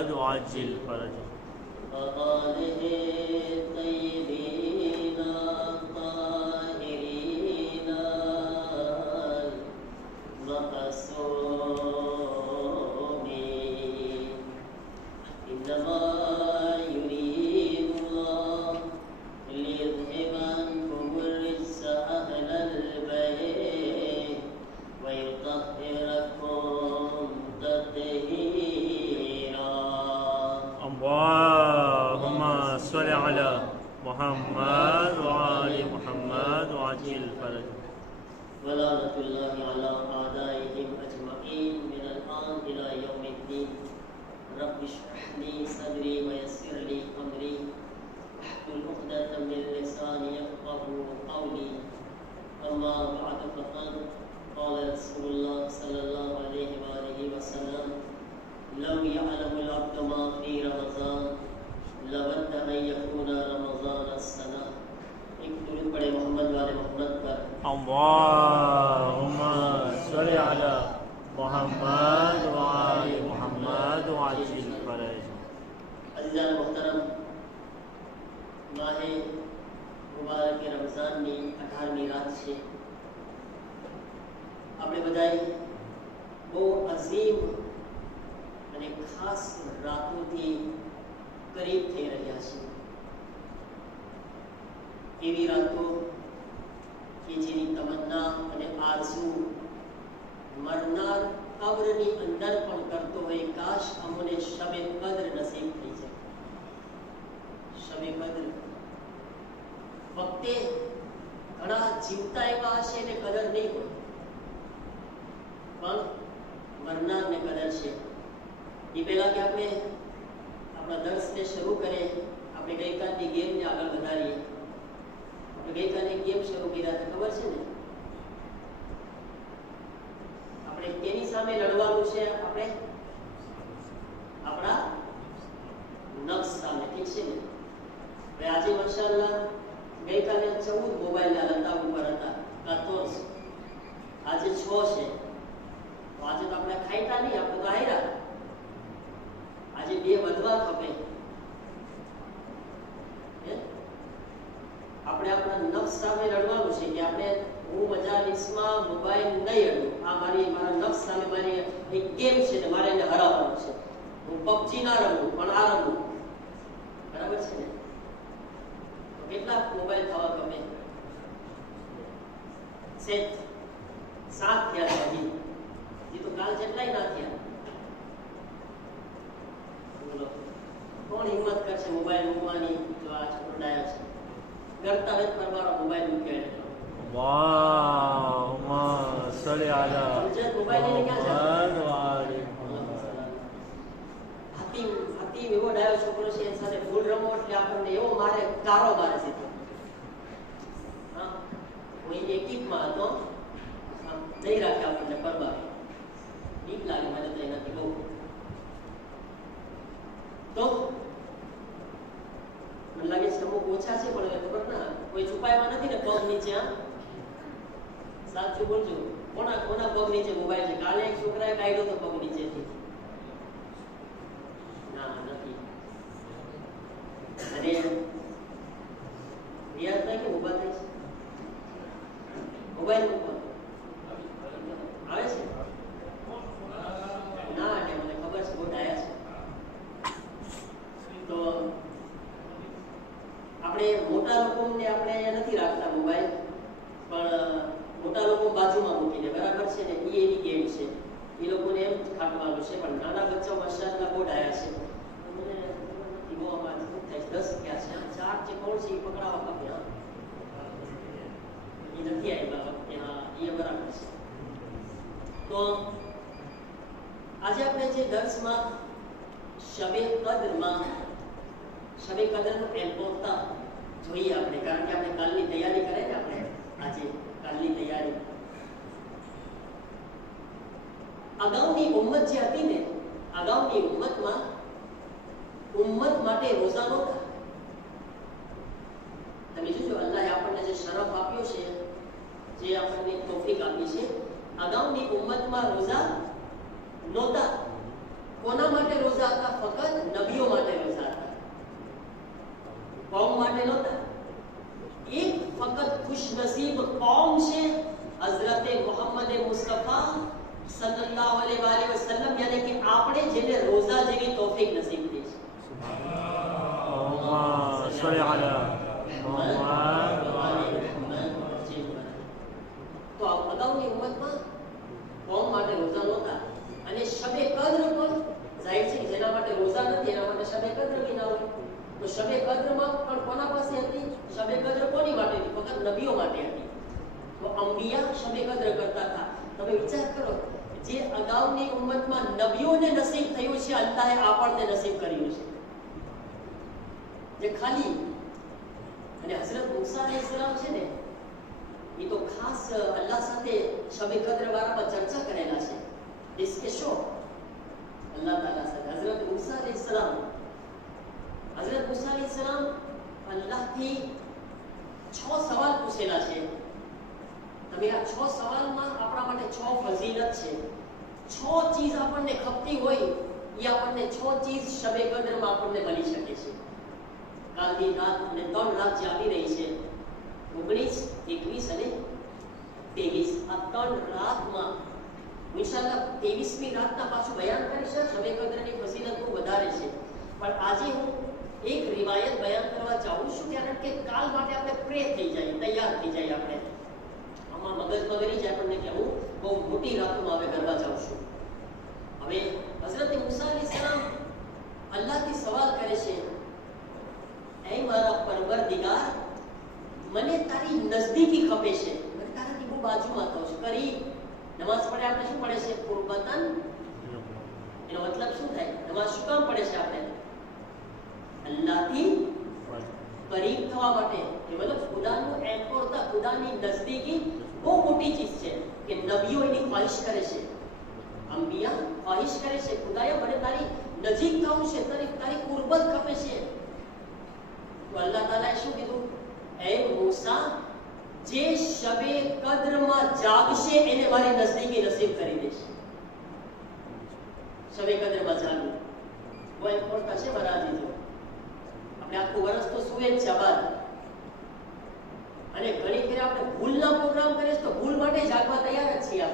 محمد وعجل فرجه وآله الطيبين الطاهرين المعصومين إنما يريد الله ليذهب عنكم الرجس أهل البيت ويطهركم تطهيرا. اللهم صل على محمد وآل محمد وعجل فرجه. ولعنة الله على أعدائهم أجمعين من الآن إلى يوم الدين. رب اشرح لي صدري ويسر لي أمري واحلل عقدة من لساني يفقهوا قولي. أما بعد فقد قال رسول الله صلى الله عليه وآله وسلم لو يعلم العبد ما في رمضان لود أن يكون رمضان السنة. एक दुरूद पढ़े मोहम्मद वाले मोहम्मद पर। اللهم صل على محمد وآل محمد وعجل فرجه. अज़ीज़ान मोहतरम, माहे मुबारक रमज़ानની 18મી રાત છે. આપણે બધાએ બહુ અઝીમ અને ખાસ રાતોથી કરીબ થઈ રહ્યા છીએ. એવી રાતો કે જેની તમન્ના અને આરઝુ મરનાર કબ્રની અંદર પણ કરતો હોય, કાશ અમને શબે કદ્ર નસીબ થઈ જાય. શબે કદ્ર વખતે ઘણા જીવતા એવા હશે એને કદર નહીં હોય, પણ મરનારને કદર છે. એ પહેલા કે આપણે આપણા દર્શને શરૂ કરીએ, આપણે ગઈકાલની ગેમને આગળ વધારીએ. આપણે ગઈકાલે ગેમ શરૂ કર્યા હતા, ખબર છે ને? આપણે કેની સામે લડવાનું છે? આપણે આપણા નફ્સ સામે, ઠીક છે ને? હવે આજે માશાઅલ્લાહ ગઈકાલે 14 મોબાઈલના લતા ઉપર હતા, 14, આજે 6 છે. તો આજે તો આપણે ખાઈતા નહીં, આપણે તો હાર્યા. આજે 2 વધવા ખપે. આપણે આપણા નફ્સ સામે લડવાનું છે કે આપણે હું મજાલિસમાં મોબાઈલ નહીં અડું. આ મારા નફ્સ સામે મારી એક ગેમ છે ને મારે એને હરાવવાનું છે. હું પબજી ના રમું પણ આ રમું. બરાબર છે ને? તો કેટલા મોબાઈલ થવા ગમે? 7 થયા હજી. એ તો કાલ જેટલાય ના થયા. બોલો, કોણ હિંમત કરશે મોબાઈલ મૂકવાની? જો આ છોકરો ડાયો છે, કરતા વેત પરવારો મોબાઈલ મૂક્યો એટલે. اللهم صل على محمد وآل હાથી એવો ડાયો છોકરો છે, એની સાથે ફૂલ રમો એટલે આપણને એવો મારે, કારો મારે છે. હા, હું એની એકિપમાં હતો, નહીં રાખે આપણને પરબાર. બીક લાગે મને તો એનાથી બહુ. તો મને લાગે છે અમુક ઓછા છે, પણ ખબર ના કોઈ છુપાયમાં નથી ને પગ નીચે. સાચું બોલજો, કોના પગ નીચે મોબાઈલ છે? કાલે એક છોકરાએ કાઢ્યો તો પગ નીચેથી. ના, નથી. અને રિયાઝ થાય કે ઉભા થાય છે મોબાઈલ ઉપર આવે છે? ના, એટલે મને ખબર છે બોટ આવ્યા છે. તો આપણે મોટા લોકોને આપણે નથી રાખતા મોબાઈલ, પણ મોટા લોકો બાજુમાં મૂકીને, બરાબર છે ને? એ એની ગેમ છે, એ લોકોને એમ ખાટવાનું છે. પણ નાના બચ્ચાઓ માશાઅલ્લાહ બોર્ડ આવ્યા છે. મને નથી બહુ આમાં શું થાય છે, 10 ક્યાં છે? 4 જે કોણ છે એ પકડાવા ખપે. હા, એ નથી આવ્યા વખતે. હા, એ બરાબર છે. તો આજે આપણે જે દર્શમાં શબે કદરમાં, શબે કદરનો અહેમતા જોઈએ આપણે, કારણ કે આપણે કાલની તૈયારી કરે ને, આપણે આજે કાલની તૈયારી. અગાઉની ઉમ્મત જે હતી ને, અગાઉની ઉમ્મતમાં ઉમ્મત માટે રોઝા નહોતા. તમે જોજો, અલ્લાહે આપણને જે શરફ આપ્યો છે, જે આપણને તૌફીક આપી છે, અગાઉની ઉમ્મતમાં રોઝા નહોતા. કોના માટે રોઝા હતા? ફક્ત માટે નહોતા. એક ફક્ત ખુશનસીબ કૌમ છે હઝરતે મોહમ્મદ મુસ્તફા સલ્લલ્લાહુ અલૈહિ વસલ્લમ, યાની કે આપણે જેને રોઝા જેવી તૌફીક નસીબ થઈ છે. اللهم صل على محمد وعلى તો અગાઉની ઉમ્મતમાં કોમ માટે રોઝા નહોતા અને શબે કદ્ર પણ જાહેર છે કે જેના માટે રોઝા નથી એના માટે શબે કદ્ર બી ના હોય. તો શબે કદ્રમાં પણ કોના પાસે હતી? શબે કદ્ર કોની માટે હતી? ફક્ત નબીઓ માટે હતી. તો અંબિયા શબે કદ્ર કરતા હતા. તમે વિચાર કરો, જે અગાઉની ઉમ્મતમાં નબીઓને નસીબ થયું છે, અલ્લાહે આપણને નસીબ કર્યું છે. જે ખાલી અને હઝરત મૂસા અલૈહિસ્સલામ છે ને, એ તો ખાસ અલ્લાહ સાથે શબે કદ્ર વાળામાં ચર્ચા કરેલા છે. इसके शो अल्लाह ताला से हजरत मूसा अलैहिस्सलाम अल्लाह થી 6 સવાલ પૂછેલા છે. તમે આ 6 સવાલમાં આપણા માટે 6 ફઝીલત છે. 6 ચીજ આપણને ખપતી હોય એ આપણને 6 ચીજ શબે કદ્રમાં આપણને મળી શકે છે. કાલની રાત અને 3 રાત જે આવી રહી છે, 19, 21 અને 23, આ 3 રાતમાં ઇન્શાઅલ્લાહ 23મી રાતના પાછું બયાન કરીશ. શબે કદ્રની ફઝીલત બહુ વધારે છે, પણ આજે હું એક રિવાયત બયાન કરવા ચાહું છું, કારણ કે કાલ માટે આપણે પ્રે થઈ જાય, તૈયાર થઈ જાય. આપણે આમાં મગજમાં કરી જાય આપણને કે હું બહુ મોટી રાતમાં હવે કરવા જાઉં છું. હવે હઝરત મૂસા અલૈહિસ્સલામ અલ્લાહથી સવાલ કરે છે, એ મારા પરવરદિગાર, મને તારી નજદીકી ખપે છે, મને તારાથી બહુ બાજુમાં થવું છે. કરી નમાઝ પડે આપણે શું પડે છે? કુરબતન. એનો મતલબ શું થાય? નમાઝ શું કામ પડે છે આપણે? અલ્લાહથી કરીબ થવા માટે. એ મતલબ ખુદાનું એન્કોરતા, ખુદાની નજદીકી બહુ મોટી ચીજ છે કે નબીઓ એની ખ્વાહિશ કરે છે, અંબિયા ખ્વાહિશ કરે છે, ખુદાએ મને તારી નજીક થવું છે, તારી કુરબત ખપે છે. તો અલ્લાહ તાલાએ શું કીધું? એ મૂસા, જે શબે કદ્રમાં જાગશે એને મારી નજદીકી નસીબ કરી દેશે. શબે કદ્રમાં જાગવું બહુ ઇમ્પોર્ટન્ટ છે મારા જીજો. આપણે આખું વર્ષ તો સુએ જ છે બાદ, અને ઘણી ફેર આપણે ભૂલના પ્રોગ્રામ કરીએ તો ભૂલ માટે જાગવા તૈયાર જ છીએ.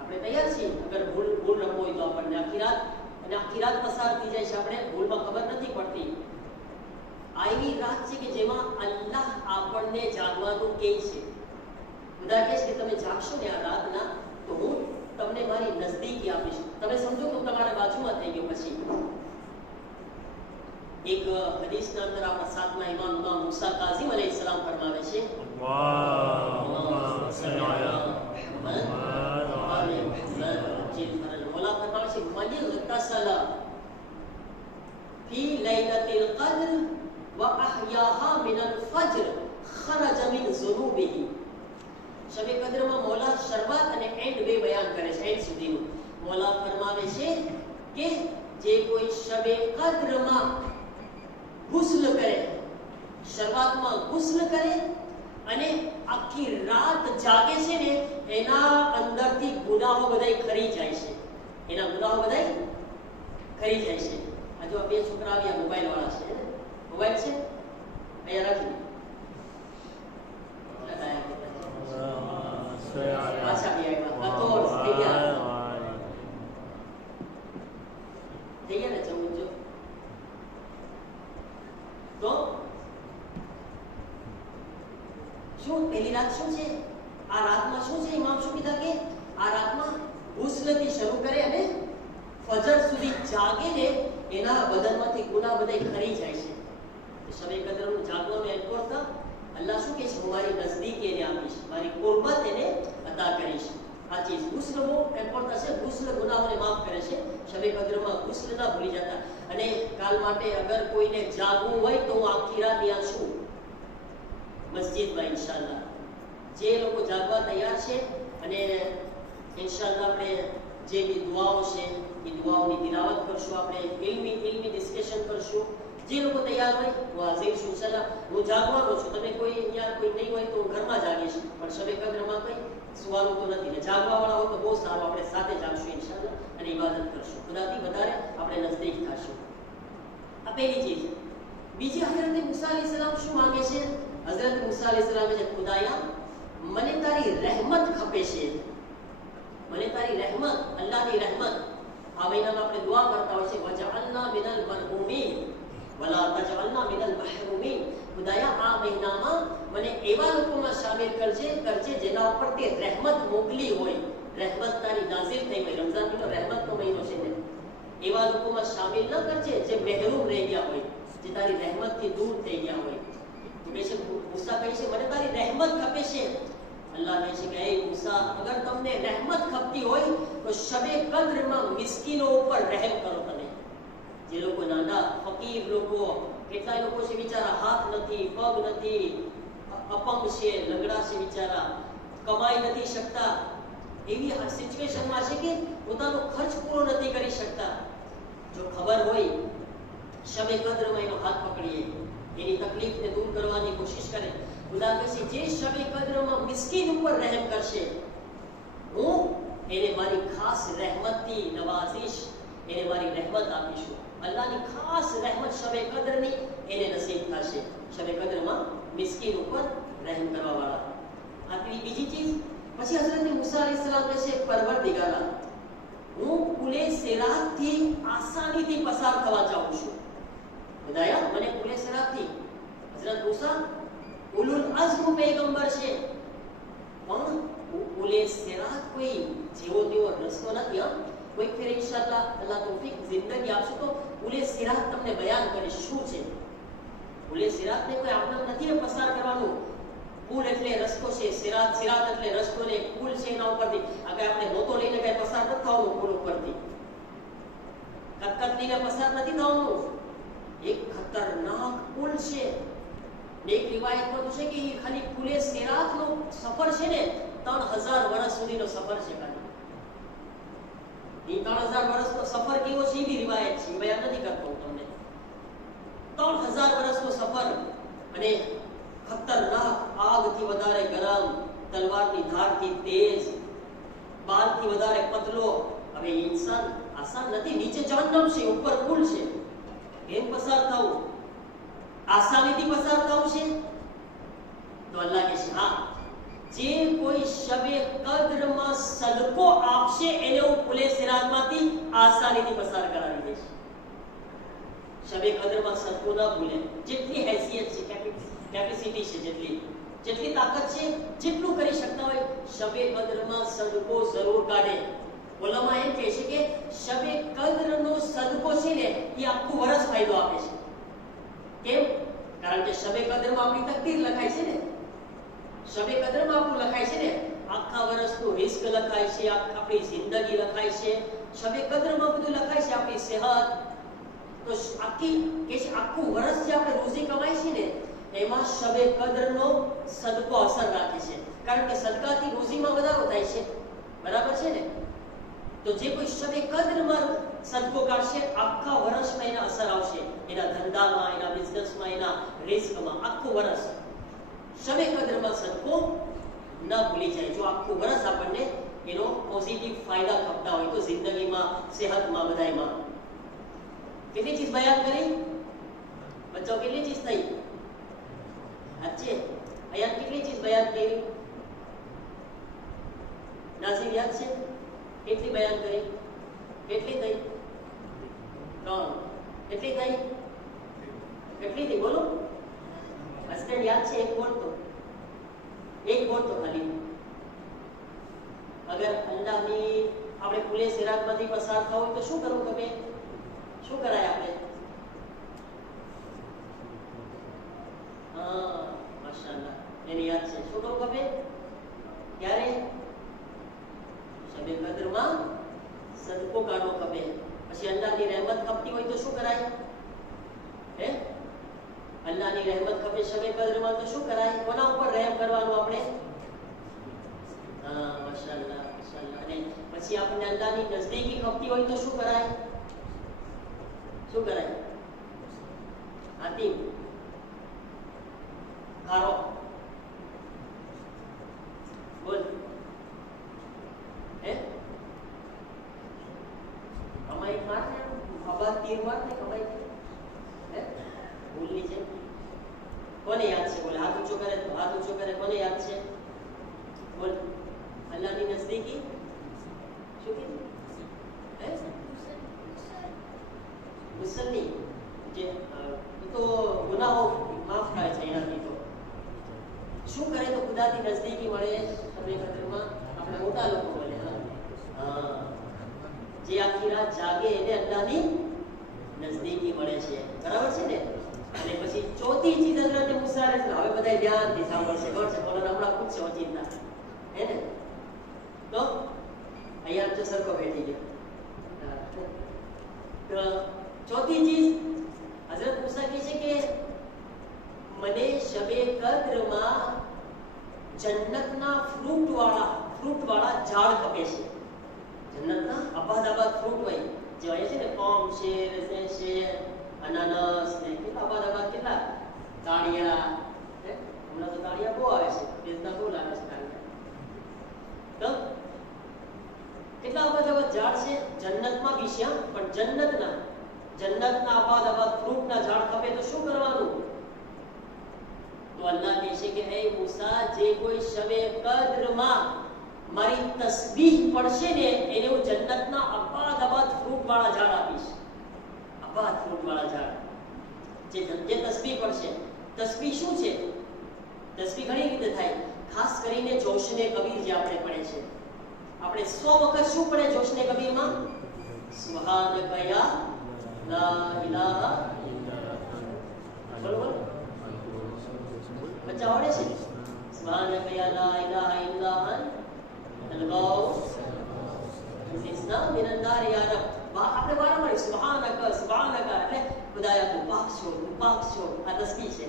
આપણે તૈયાર છીએ. અગર ભૂલ રમવો હોય તો આપણને આખી રાત પસાર થઈ જાય છે, આપણે ભૂલમાં ખબર નથી પડતી. આવી રાત છે કે જેમાં અલ્લાહ આપણને જાગવાનું કહે છે. બધા કહે છે કે તમે જાગશો ને આ રાતના તો હું તમને મારી નજદીકી આપીશ. તમે સમજો તો તમારા બાજુમાં થઈ ગયો. પછી એક હદીસના અંદર આપણા સાતમા ઇમામ મૂસા કાઝિમ અલૈહિસ્સલામ ફરમાવે છે, મોલા ફરમાવે છે, મનિ ગતસલા ફી લૈલતિલ કદ્ર وأحياها من الفجر خرج من ذنوبه. શબે કદ્રમાં મોલા શરૂઆત અને એન્ડ બે બયાન કરે છે, એન્ડ સુધીનું. મોલા ફરમાવે છે કે જે કોઈ શબે કદ્રમાં ગુસ્લ કરે, શરૂઆતમાં ગુસ્લ કરે અને આખી રાત જાગે છે ને, એના અંદરથી ગુનાહો બધાય ખરી જાય છે. એના ગુનાહો બધાય ખરી જાય છે. આ જો બે છોકરા આવ્યા મોબાઈલ વાળા છે, મોબાઈલ છે અહીંયા રાખી પાછા બી આવ્યા તો થઈ ગયા ને જવું જો. તો શું પહેલી રાત શું છે? આ રાતમાં શું છે? ઇમામ શું કીધા કે આ રાતમાં ગુસ્લથી શરૂ કરે અને ફજર સુધી જાગે ને, એના બદનમાંથી ગુનાહ બધાય ખરી જાય છે. શબે કદ્રનું જાગવાનું એન્કોરતા અલ્લાહ શું કહે છે? હું મારી નજદીક એને આપીશ, મારી કુરબત એને અદા કરીશ. આ ચીજ ગુસ્લ બહુ એન્કોરતા છે. ગુસ્લ ગુનાહોને માફ કરે છે. શબે કદ્રમાં ગુસ્લ ના ભૂલી જતા. અને કાલ માટે અગર કોઈને જાગવું હોય તો હું આખી રાત ત્યાં છું મસ્જિદમાં ઇન્શાઅલ્લાહ. જે લોકો જાગવા તૈયાર છે અને ઇન્શાઅલ્લાહ આપણે જે બી દુઆઓ છે એ દુઆઓની તિલાવત કરશું, આપણે ઇલ્મી ડિસ્કશન કરશું. જે લોકો તૈયાર હોય હું હાજર છું. ઇન્શાઅલ્લાહ હું જાગવાનો છું. તમે કોઈ અહીંયા કોઈ નહીં હોય તો હું ઘરમાં જાગીશ, પણ શબે કદ્રમાં કંઈ સુવાનું તો નથી ને. જાગવા વાળા હોય તો બહુ સારું, આપણે સાથે જાગશું ઇન્શાઅલ્લાહ અને ઇબાદત કરશું. બધાથી વધારે આપણે નજદીક થશું. આ પહેલી ચીજ. બીજી હઝરત મૂસા અલૈહિસ્સલામ શું માંગે છે? હઝરત મૂસા અલૈહિસ્સલામ કહે ખુદાયા મને તારી રહેમત ખપે છે, મને તારી રહેમત, અલ્લાહની રહેમત. આ મહિનામાં આપણે દુઆ કરતા હોય છે વજઅલના મિનલ મરહુમીન વલા તજઅલના મિનલ મહરૂમીન. ખુદાયા આ મહિનામાં મને એવા લોકોમાં શામિલ કરજે જેના ઉપર તે રહેમત મોકલી હોય, રહેમત તારી નાઝિલ થઈ હોય. રમઝાન મહિનો રહેમતનો મહિનો છે ને, એવા લોકોમાં શામિલ ન કરજે જે મહેરૂમ રહી ગયા હોય, જે તારી રહેમતથી દૂર થઈ ગયા હોય. તો કહે છે મૂસા કહે છે મને તારી રહેમત ખપે છે. અલ્લાહ કહે છે કે એ મૂસા અગર તમને રહેમત ખપતી હોય તો શબે કદ્રમાં મિસ્કીનો ઉપર રહેમ કરો. તમે જે લોકો નાના ફકીર લોકો, કેટલાય લોકો છે બિચારા હાથ નથી, પગ નથી, અપંગ છે, લંગડા છે, બિચારા કમાઈ નથી શકતા, એવી સિચ્યુએશનમાં છે કે પોતાનો ખર્ચ પૂરો નથી કરી શકતા. જો ખબર હોય શબે કદ્રમાં એનો હાથ પકડીએ, એની તકલીફને દૂર કરવાની કોશિશ કરે. ખુદા કહે છે જે શબે કદ્રમાં મિસ્કીન ઉપર રહેમ કરશે હું એને મારી ખાસ રહેમતથી નવાઝીશ, એને મારી રહેમત આપીશું. અલ્લાહની ખાસ રહેમત શબે કદ્રની એને નસીબ થશે, શબે કદ્રમાં મિસ્કીન ઉપર રહેમ કરવા વાળા. આ બીજી ચીજ. પછી હઝરત મૂસા અલૈહિસ્સલામ કહે છે પરવરદિગારા હું પુલે સિરાતથી આસાનીથી પસાર થવા ચાહું છું. ખુદાયા મને પુલે સિરાતથી, હઝરત મૂસા ઉલુલ અઝ્મ પૈગંબર છે પણ પુલે સિરાત કોઈ જેવો તેવો રસ્તો નથી. કોઈ ફેર ઇન્શાઅલ્લાહ અલ્લાહ તૌફીક જિંદગી આપશે તો પુલે સિરાત તમને બયાન કરીશ શું છે. પુલે સિરાતને કોઈ આપનામ નથી પસાર કરવાનું. પુલ એટલે રસ્તો છે, સિરાત એટલે રસ્તો ને પુલ છે એના ઉપરથી. આગળ આપણે નોતો લઈને કઈ પસાર નથી થવાનું, પુલ ઉપરથી કટકટ લઈને પસાર નથી થવાનું. એક ખતરનાક પુલ છે. એક રિવાયતમાં તો છે કે એ ખાલી પુલે સિરાતનો સફર છે ને 3000 વર્ષ સુધીનો સફર છે. ખાલી એ 3000 વર્ષનો સફર કેવો છે એ બી રિવાયત છે, એ બયાન નથી કરતો હું તમને. 3000 વર્ષનો સફર અને ખતરનાક, આગથી વધારે ગરમ, તલવારની ધારથી તેજ, બાલથી વધારે પતલો. હવે ઇન્સાન આસાન નથી, નીચે જહન્નમ છે, ઉપર પુલ છે, એમ પસાર થવું આસાનીથી પસાર થવું છે. તો અલ્લાહ કહે છે હા જે કોઈ શબે કદ્રમાં સદકો આપશે એને હું પુલે સિરાતમાંથી આસાનીથી પસાર કરાવી દઈશ. શબે કદ્રમાં સદકો ના ભૂલે, જેટલી હેસિયત છે, કેપેસિટી છે, જેટલી તાકાત છે, જેટલું કરી શકતા હોય શબે કદ્રમાં સદકો જરૂર કાઢે. ઉલમા એમ કહે છે કે શબે કદ્રનો સદકો છે ને એ આખું વર્ષ ફાયદો આપે છે. કેમ? કારણ કે શબે કદ્રમાં આપણી તકદીર લખાય છે ને, શબે કદ્રમાં આપણું લખાય છે ને, આખા વર્ષનું રિસ્ક લખાય છે, આપણી જિંદગી લખાય છે, શબે કદ્રમાં બધું લખાય છે, આપણી સેહત. તો આખું વર્ષ જે આપણે રોજી કમાય છે ને એમાં શબે કદ્રનો સદકો અસર રાખે છે. કારણ કે સદકાથી રોજીમાં વધારો થાય છે, બરાબર છે ને. તો જે કોઈ શબે કદ્રમાં સદકો કાઢશે આખા વર્ષમાં એના અસર આવશે, એના ધંધામાં, એના બિઝનેસમાં, એના રિસ્કમાં. આખું વર્ષ શબે કદ્રમાં સદકો ન ભૂલી જાય. જો આખું વર્ષ આપણને એનો પોઝિટિવ ફાયદા ખપતા હોય તો જિંદગીમાં, સેહતમાં, બધાયમાં. કેટલી ચીજ બયાન કરી બચ્ચો? કેટલી ચીજ થઈ? अच्छे અહીંયા કેટલી ચીજ બયાન કરી? નાઝીમ યાદ છે કેટલી બયાન કરી? કેટલી થઈ? 3. કેટલી થઈ? કેટલી થઈ બોલો? હસબન્ડ યાદ છે? એક બોલતો ખાલી. અગર અલ્લાહની આપણે પુલે સિરાતમાંથી પસાર થવું હોય તો શું કરવું ખબર? શું કરાય આપણે? માશાઅલ્લાહ એને યાદ છે. શું કરવું ખબર? ક્યારે? શબે કદ્રમાં સદકો કાઢવો ખબર. પછી અલ્લાહની રહેમત ખપતી હોય તો શું કરાય? હે અલ્લાહની રહેમત ખપે શબે કદ્રમાં તો શું કરાય? કોના ઉપર રહેમ કરવાનું આપણે? માશાઅલ્લાહ માશાઅલ્લાહ. અને પછી આપણને અલ્લાહની નજદીકી ખપતી હોય તો શું કરાય? શું કરાય? હાતિમ કારો બોલ. હે કમાઈ મારને, હવા તીર મારને કમાઈ. હે ભૂલની છે? કોને યાદ છે? બોલે, હાથ ઊંચો કરે તો હાથ ઊંચો કરે. કોને યાદ છે? બોલ. અલ્લાહની નજદીકી શું કીધું? મુસલ્લી જે તો ગુનાહો માફ થાય છે એનાથી. તો શું કરે તો ખુદાથી નજદીકી મળે? શબે કદરમાં આપણે મોટા લોકો બોલે હા, જે આખી રાત જાગે એને અલ્લાહની નજદીકી મળે છે. બરાબર છે ને? અને પછી ચોથી ચીજ હઝરત મૂસા અલૈહિસ્સલામ, હવે બધા ધ્યાનથી સાંભળશે. ખબર છે? બોલો હમણાં પૂછશે ઓચિંતા હે ને? તો અહીંયા તો સરખો બેઠી ગયો. તો ચોથી ચીજ હઝરત મૂસા કહે છે કે મને શબે કદ્રમાં જન્નતના ફ્રૂટ વાળા ઝાડ ખપે છે. જન્નતના અબાદ ફ્રૂટ હોય જે હોય છે ને, પોમ છે, રેઝન છે, અનાનસ ને કેટલા અબાદ કેટલા તાળિયા. હમણાં તો તાળિયા બહુ આવે છે, બેસતા બહુ લાગે છે તાળિયા. તો કેટલા અબાદ ઝાડ છે જન્નતમાં બી છે, પણ જન્નતના અબાદ ફ્રૂટના ઝાડ ખપે તો શું કરવાનું? તો અલ્લાહ કહે છે કે હે મૂસા, જે કોઈ શબે કદ્રમાં મારી તસ્બીહ પડશે ને એને હું જન્નતના અબાદ ફ્રૂટ વાળા ઝાડ આપીશ. અબાદ ફ્રૂટ વાળા ઝાડ જે તસ્બીહ પડશે. તસ્બીહ શું છે? તસ્બીહ ઘણી રીતે થાય. ખાસ કરીને જોશને કબીર જે આપણે પડે છે, આપણે 100 વખત શું પડે જોશને કબીરમાં? સુબહાનકા યા લા ઇલાહા બરોબર બચ્ચા આવડે છે? સુબહાનકા યા લા ઇલાહા ઇલ્લા અન્તલ ગૌસ ઇસ્ના મિનન નાર યા રબ. આપણે વારંવાર સુબહાનકા એટલે ખુદાયા તું પાક છો. આ તસ્બીહ છે.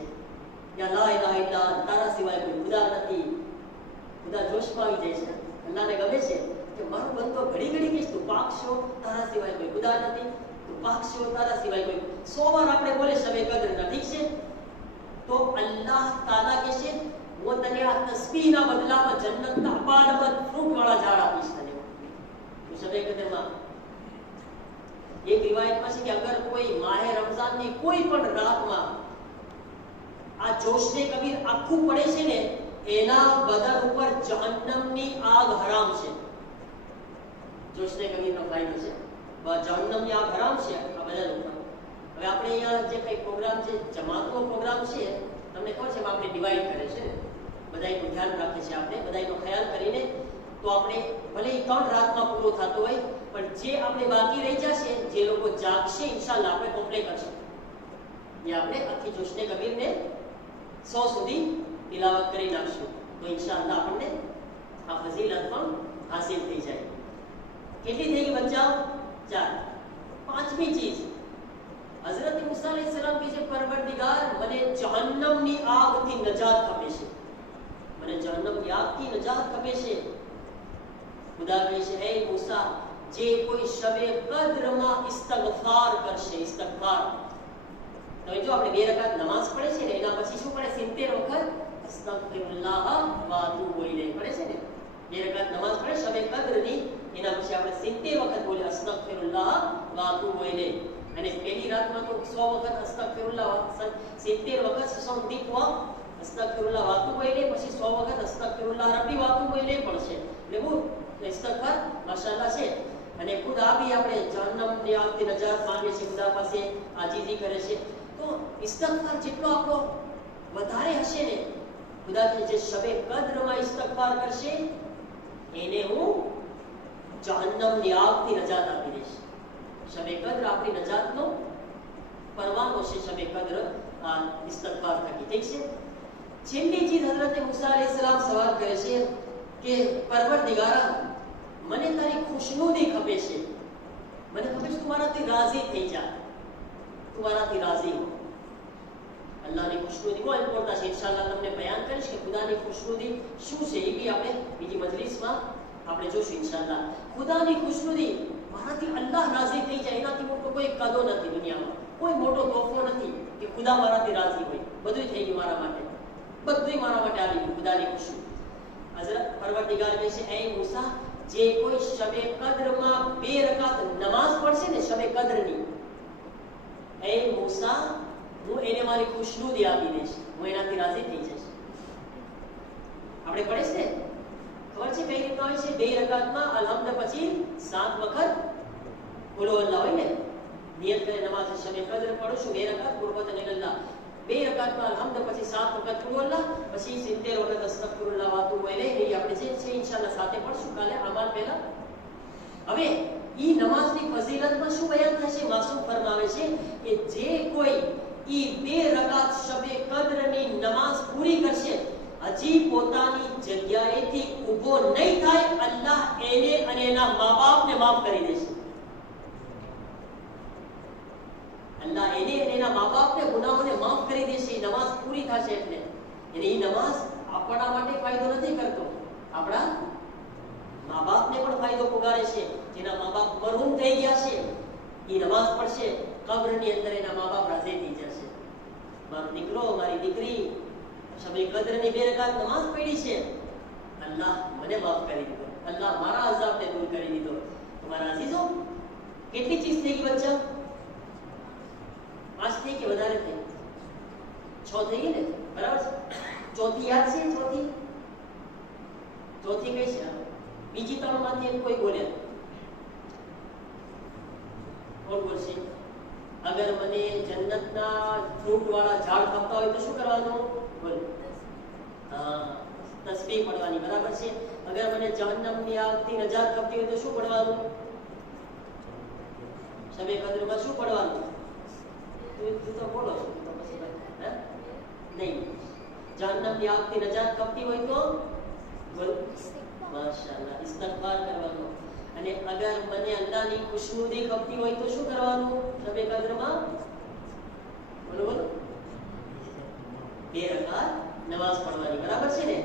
યા લા ઇલાહા ઇલ્લા અન્ત, તારા સિવાય કોઈ ખુદા નથી. ખુદા જોશમાં આવી જાય છે. અલ્લાહને ગમે છે કે મારો બંદો ઘડી કહીશ તું પાક છો, તારા સિવાય કોઈ ખુદા નથી. તું પાક છો, તારા સિવાય કોઈ. 100 વાર આપણે બોલે શબે કદ્રના, ઠીક છે? તો અલ્લાહ તાલા કહે છે હું તને આ તસ્બીહના બદલામાં જન્નતના અબાદ ફ્રૂટ વાળા ઝાડ આપીશ તને. તો શબે કદરમાં એક રિવાયતમાં છે કે અગર કોઈ માહે રમઝાનની કોઈ પણ રાતમાં આ જોશને કબીર આખું પડે છે ને, એના બદન ઉપર જહન્નમની આગ હરામ છે. જોશને કબીરનો ફાયદો છે. જહન્નમની આગ હરામ છે આ બદન ઉપર. હવે આપણે અહીંયા જે કઈ પ્રોગ્રામ છે, જમાતનો પ્રોગ્રામ છે, તમને ખબર છે આપણે ડિવાઈડ કરે છે ને, બધાયનું ધ્યાન રાખે છે, આપણે બધાયનો ખ્યાલ કરીને. તો આપણે ભલે 3 રાતમાં પૂરો થતો હોય, પણ જે આપણે બાકી રહી જશે, જે લોકો જાગશે, ઇન્શાલ્લાહ આપણે કમ્પ્લીટ કરશું. એ આપણે આખી જોશને કબીરને 100 સુધી તિલાવત કરી નાખશું. તો ઇન્શાલ્લાહ આપણને આ ફઝીલત પણ હાસિલ થઈ જાય. કેટલી થઈ ગઈ બચ્ચાઓ? 4. પાંચમી ચીજ હઝરત મૂસા અલૈહિસ્સલામ કહે છે પરવરદિગાર, મને જહન્નમની આગથી નજાત ખપે છે. મને જહન્નમની આગથી નજાત ખપે છે. ખુદા કહે છે હે મૂસા, જે કોઈ શબે કદ્રમાં ઇસ્તિગફાર કરશે, ઇસ્તિગફાર. તો જો આપણે 2 રકાત નમાઝ પડે છે ને, એના પછી શું પડે? 70 વખત અસ્તગફિરુલ્લાહ વા અતુબુ ઇલૈહ પડે છે ને. 2 રકાત નમાઝ પડે શબે કદ્રની, એના પછી આપણે 70 વખત બોલે અસ્તગફિરુલ્લાહ વા અતુબુ ઇલૈહ. અને પહેલી રાતમાં તો 100 વખત અસ્તગફિરુલ્લાહ, 70 વખત સસંદિક વા અસ્તગફિરુલ્લાહ વા અતુબુ ઇલૈહ, પછી 100 વખત અસ્તગફિરુલ્લાહ રબ્બી વા અતુબુ ઇલૈહ પડશે. એટલે બહુ ઇસ્તિગફાર માશાઅલ્લાહ છે. અને ખુદ આપી આપણે જહન્નમની આગથી નજાત માંગે છે, ખુદા પાસે આજીજી કરે છે. તો ઇસ્તિગફાર જેટલો આપણો વધારે હશે ને, ખુદા જે શબે કદ્રમાં ઇસ્તિગફાર કરશે એને હું જહન્નમની આગથી નજાત આપી દઈશ. શબે કદ્ર આપણી નજાતનો પરવાનો છે. શબે કદ્ર આ ઇસ્તિગફાર થકી, ઠીક છે? છેલ્લી ચીજ હઝરત મૂસા અલૈહિસ્સલામ સવાલ કરે છે કે પરવરદિગારા, મને તારી ખુશનુદી ખપે છે. મને ખપે છે તું મારાથી રાજી થઈ જા, તું મારાથી રાજી હો. અલ્લાહની ખુશનુદી બહુ ઇમ્પોર્ટન્ટ છે. ઇન્શાઅલ્લાહ તમને બયાન કરીશ કે ખુદાની ખુશનુદી શું છે. એ બી આપણે બીજી મજલિસમાં આપણે જોશું ઇન્શાઅલ્લાહ. ખુદાની ખુશનુદી, મારાથી અલ્લાહ રાજી થઈ જાય, એનાથી મોટો કોઈ કદો નથી દુનિયામાં. કોઈ મોટો તોહફો નથી કે ખુદા મારાથી રાજી હોય. બધું થઈ ગયું મારા માટે, બધું મારા માટે આવી ગયું. ખુદાની ખુશી. હઝરત પરવરદિગાર કહે છે એ મૂસા, જે કોઈ શબે કદ્રમાં 2 રકાત નમાઝ પડશે ને શબે કદ્રની, એ મૂસા હું એને મારી મારી ખુશનુદી આપી દઈશ, હું એનાથી રાજી થઈ જઈશ. આપણે પડે છે ખબર છે કઈ રીતના હોય છે? 2 રકાતમાં અલહમ્દ પછી 7 વખત કુલ અલ્લાહ હોય ને, નિયત કરે નમાઝ શબે કદ્ર પડું છું 2 રકાત કુરબતન ઇલ્લાહ. 2 રકાતમાં અલહમ્દ પછી 7 વખત કુલ અલ્લાહ, પછી 70 વખત અસ્તગફિરુલ્લાહ વાતું હોય ને એ આપણે જે છે ઇન્શાઅલ્લાહ સાથે પડશું કાલે અમાલ પહેલા. હવે ઈ નમાઝની ફઝીલતમાં શું બયાન થશે? માસૂમ ફરમાવે છે કે જે કોઈ ઈ 2 રકાત શબે કદ્રની નમાઝ પૂરી કરશે, હજી પોતાની જગ્યાએથી ઊભો નહીં થાય, અલ્લાહ એને અને એના મા-બાપને માફ કરી દેશે. અલ્લાહ એને અને એના મા-બાપને ગુનાહોને માફ કરી દેશે. નમાઝ પૂરી થશે એટલે. એટલે ઈ નમાઝ આપણા માટે ફાયદો નથી કરતો, આપણા મા-બાપને પણ ફાયદો પુગાડે છે. જેના મા-બાપ મરહૂમ થઈ ગયા છે ઈ નમાઝ પડશે, કબ્રની અંદર એના મા-બાપ રાજી થઈ જશે. મારો દીકરો, મારી દીકરી શબે કદ્રની 2 રકાત નમાઝ પડી છે, અલ્લાહ મને માફ કરી દીધો, અલ્લાહ મારા અઝાબને દૂર કરી દીધો. તમારા અઝીઝો કેટલી ચીજ થઈ ગઈ બચ્ચા? 5 થઈ કે વધારે થઈ? 6 થઈ ગઈ ને, બરાબર છે? ચોથી યાદ છે? ચોથી કઈ છે? બીજી 3 માંથી કોઈ બોલે? કોણ બોલશે? અગર મને જન્નતના ફ્રૂટ વાળા ઝાડ ખપતા હોય તો શું કરવાનું? બોલ. તસ્બીહ પડવાની, બરાબર છે? અગર મને જહન્નમની આગથી નજાત ખપતી હોય તો શું પડવાનું? શબે કદ્રમાં શું પડવાનું? તું તો બોલો છો તો પછી નહીં. જહન્નમની આગથી નજાત ખપતી હોય તો બોલ. માશાઅલ્લાહ, ઇસ્તિગફાર કરવાનો. અને અગર મને અલ્લાહની ખુશનુદી ખપતી હોય તો શું કરવાનું? શબે કદ્રમાં બોલો બોલો 2 રકાત નમાઝ પડવાની, બરાબર છે ને?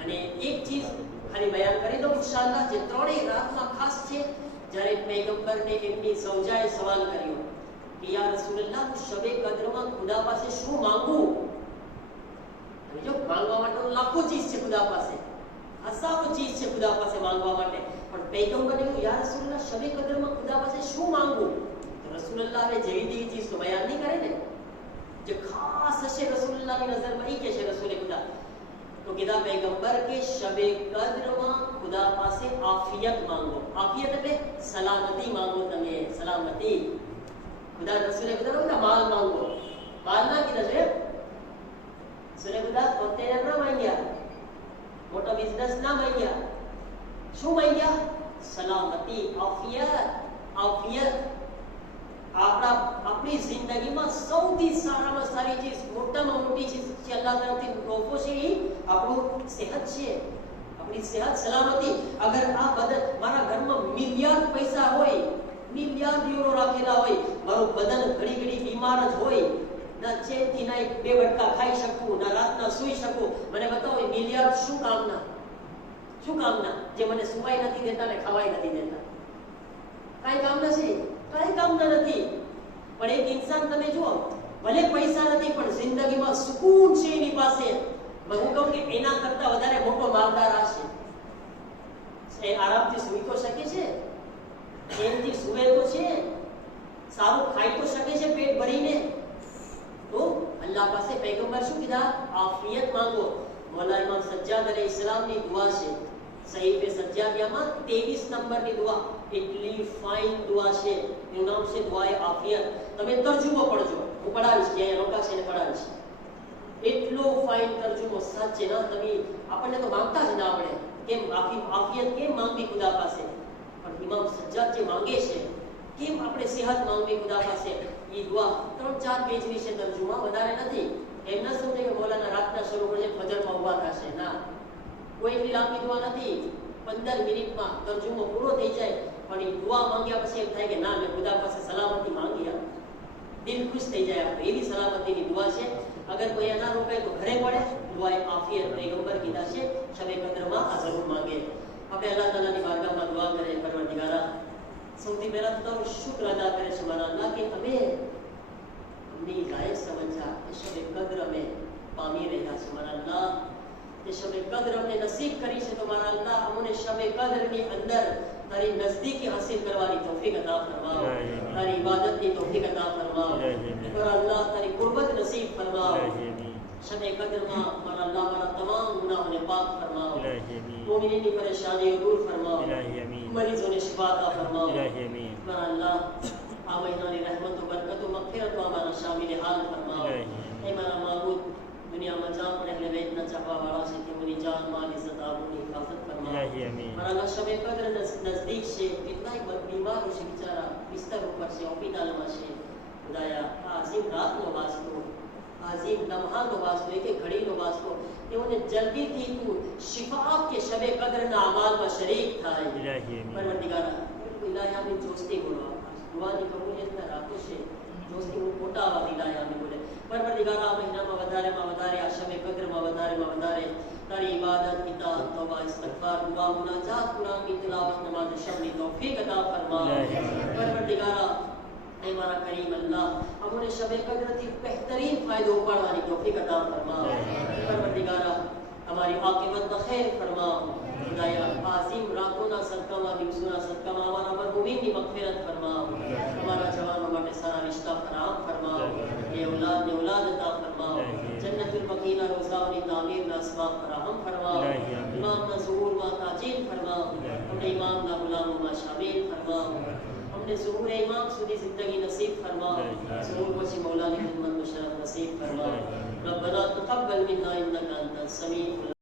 અને એક ચીજ ખાલી બયાન કરી દઉં ઇન્શાઅલ્લાહ, જે 3 રાતમાં ખાસ છે. જ્યારે પૈગંબરને એમની સૌજાએ સવાલ કર્યો કે યા રસૂલલ્લાહ, હું શબે કદ્રમાં ખુદા પાસે શું માંગું? અને જો માંગવા માટે લાખો ચીજ છે ખુદા પાસે, હજારો ચીજ છે ખુદા પાસે માંગવા માટે, પણ પૈગંબરને કહ્યું યા રસૂલલ્લાહ, શબે કદ્રમાં ખુદા પાસે શું માંગું? તો રસૂલલ્લાહે જેવી તેવી ચીજ તો બયાન નહીં કરે ને. જે ખાસ હશે રસૂલલ્લાહની નજરમાં ઈ કે છે રસૂલે ખુદા. તો કીધા પૈગંબર કે શબે કદ્રમાં ખુદા પાસે આફિયત માંગો. આફિયત એટલે સલામતી માંગો. તમે સલામતી ખુદા રસૂલે ખુદા બોલ્યા માલ માંગો. માલ ના કીધા છે રસૂલે ખુદા કોન્ટેનર ના માંગ્યા, મોટો બિઝનેસ ના માંગ્યા. શું માંગ્યા? સલામતી, આફિયત. આફિયત આપણી જિંદગીમાં સૌથી સારામાં સારી ચીજ, મોટામાં મોટી ચીજ જે અલ્લાહ તરફથી તોહફો છે એ આપણું સેહત છે, આપણી સેહત, સલામતી. અગર આ બદન, મારા ઘરમાં મિલિયર્ડ પૈસા હોય, મિલિયર્ડ યુરો રાખેલા હોય, મારું બદન ઘડી ઘડી બીમાર જ હોય, ના ચેનથી ના 2 બટકા ખાઈ શકું, ના રાતના સૂઈ શકું, મને બતાવો મિલિયર્ડ શું કામના? શું કામના? જે મને સુવાઈ નથી દેતા ને ખવાઈ નથી દેતા. કાંઈ કામના છે? કાંઈ કામના નથી. પણ એક ઇન્સાન તમે જુઓ, ભલે પૈસા નથી પણ જિંદગીમાં સુકૂન છે એની પાસે. હું કહું કે એના કરતા વધારે મોટો માલદાર હશે. એ આરામથી સૂઈ તો શકે છે, એમથી સૂવે તો છે, સારું ખાઈ તો શકે છે પેટ ભરીને. તો અલ્લાહ પાસે પૈગંબર શું કીધા? આફિયત માંગો. મૌલા ઇમામ સજ્જાદ અલૈહિસ્સલામની દુઆ છે, સહીફે સજ્જાદિયામાં 23 નંબરની દુઆ, એટલી ફાઇન દુઆ છે. એનું નામ છે દુઆએ આફિયત. તમે તરજુમો પડજો, હું પડાવીશ, ક્યાંય રોકાશે ને પડાવીશ. એટલો ફાઇન તરજુમો, સાચે ના તમે આપણને તો માંગતા જ ના આવડે કેમ આફિયત કેમ માંગવી ખુદા પાસે. પણ ઇમામ સજ્જાદ જે માંગે છે, કેમ આપણે સેહત માંગવી ખુદા પાસે. એ દુઆ 3-4 પેજની છે તરજુમા, વધારે નથી. એમ ના સમજે કે મૌલાના રાતના શરૂ કરશે ફજરમાં ઊભા થશે, ના. કોઈ એટલી લાંબી દુઆ નથી, 15 મિનિટમાં તરજુમો પૂરો થઈ જાય. પણ એ દુઆ માંગ્યા પછી એમ થાય કે ના, મેં ખુદા પાસે સલામતી માંગી, દિલ ખુશ થઈ જાય આપણે. એવી સલામતીની દુઆ છે. અગર કોઈ ના રોકાય તો ઘરે પડે, દુઆએ આફિયત પૈગંબર કીધા છે, શબે કદ્રમાં આ જરૂર માંગે. આપણે અલ્લાહ તાલાની બારગાહમાં દુઆ કરીએ, પરવરદિગારા સૌથી પહેલા તો શુક્ર અદા કરે છે મારા અલ્લાહ કે અમે અમને લાયક સમજ્યા એ શબે કદ્ર અમે પામી રહ્યા છે. મારા અલ્લાહ તે શબે કદ્ર અમને નસીબ કરી છે, તો મારા અલ્લાહ અમને શબે કદ્રની અંદર તારી નજદીકી હાસિલ કરવાની તૌફીક અતા ફરમાવો, તારી ઇબાદતની તૌફીક અતા ફરમાવો. મારા અલ્લાહ તારી કુરબત નસીબ ફરમાવો. शब कद्र में हमारा अल्लाह हमारा तमाम गुनाहों ने पाक फरमाओ। इलाही अमीन मोमिनीन की परेशानी दूर फरमाओ। इलाही अमीन मरीजों ने शिफा अता फरमाओ। इलाही अमीन हमारा अल्लाह आ महीना ने रहमत व बरकत व मगफिरत व हमारा शामिल हाल फरमाओ। इलाही ऐ हमारा माबूद दुनिया में जहाँ पढ़े ले इतना चाहवा वाला से कि मुनी जान माल इज्जत आबरू हिफाजत फरमाओ। इलाही अमीन हमारा अल्लाह शब कद्र नजदीक से कितना ही बीमार हो से बेचारा बिस्तर ऊपर से हॉस्पिटल में से खुदाया आजिम रात नो वास्तो आजिम लम्हा नो वास्तो एक घड़ी नो वास्तो कि उन्हें जल्दी थी तू शिफा के शब कद्र ना अमाल में शरीक था। इलाही अमीन परवरदिगारा इलाही हमें दोस्ती बोलो दुआ दी कबूलियत ना रातों से दोस्ती वो कोटा वाली इलाही हमें बोले परवरदिगारा महीना में वधारे आ शब कद्र में वधारे तारी इबादत इताअत तौबा इस्तिगफार दुआ मुनाजात कुरान की तिलावत नमाज शब की तौफीक अता फरमा। परवरदिगारा ऐ हमारा करीम अल्लाह हमने शब कद्र की बेहतरीन फायदे उपाड़ने की तौफीक अता फरमा। परवरदिगारा हमारी आक़िबत बखैर फरमा। खुदाया आज़िम रातों ना सदका मा दिवसों सदका मा हमारा मरहूमीन की मग़फ़िरत फरमा। हमारा जवान माटे सारा रिश्ता फराम फरमा। ये औलाद अता फरमा। जन्नतुल बक़ीना रोज़ानी तामीर ना असबाब फराहम फरमा। इमाम ना ज़ुहूर मा ताजील फरमा। हमने इमाम ना गुलामों मा शामिल फरमा। हमने ज़ुहूर इमाम सुधी ज़िंदगी नसीब फरमा। ज़ुहूर वसी मौला की खिदमत में शरफ नसीब फरमा। रब्बना तक़ब्बल मिन्ना इन्नका अंतस समीउल